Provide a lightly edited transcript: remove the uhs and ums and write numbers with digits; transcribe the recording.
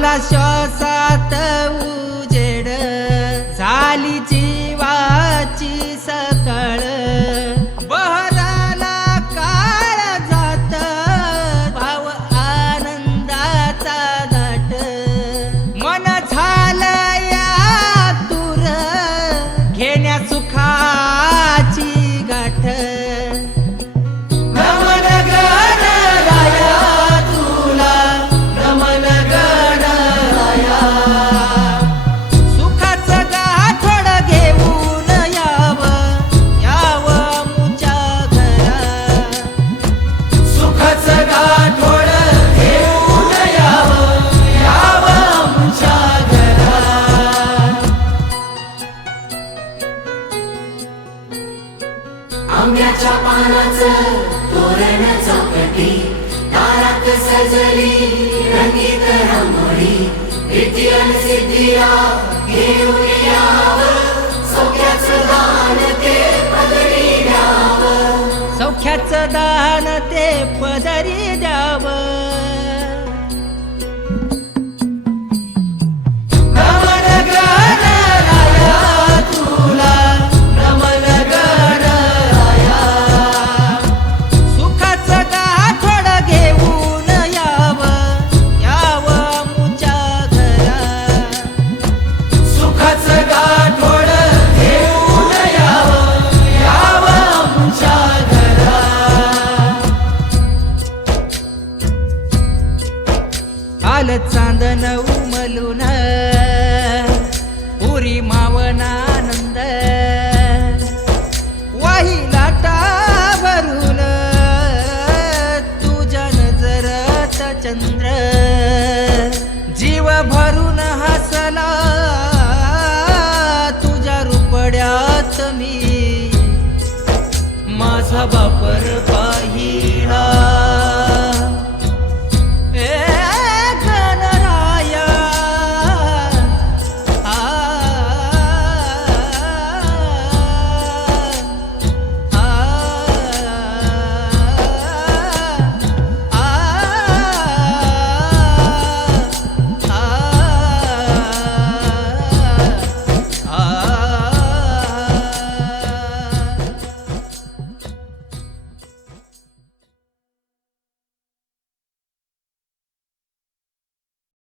आला श्वासात उजेड, झाली जीवाची सकाळ, बहराला काळ जात, भाव आनंदाचा दाट, मन झालं आतुर, घेण्या सुखाची गाठ. नमन गणराया तुला, नमन गणराया, सुखाचं गाठोड घेऊन यावं मुच्या घरा, सुखाचं गाठोड घेऊन यावं मुच्या घरा. आंब्याच्या पानाचं तोरण चौकटी, दारात सजली रंगीत रांगोळी, रिद्धी अन सिद्धिया घेऊन यावं, सौख्याचं दान ते पदरी द्यावं, सौख्याचं दान ते पदरी द्यावं. नमन गणराया तुला, नमन गणराया, सुखाचं गाठोड घेऊन यावं मुच्या घरा, सुखाचं गाठोड घेऊन यावं मुच्या घरा. आल चांदन उमलून, पुरी मावना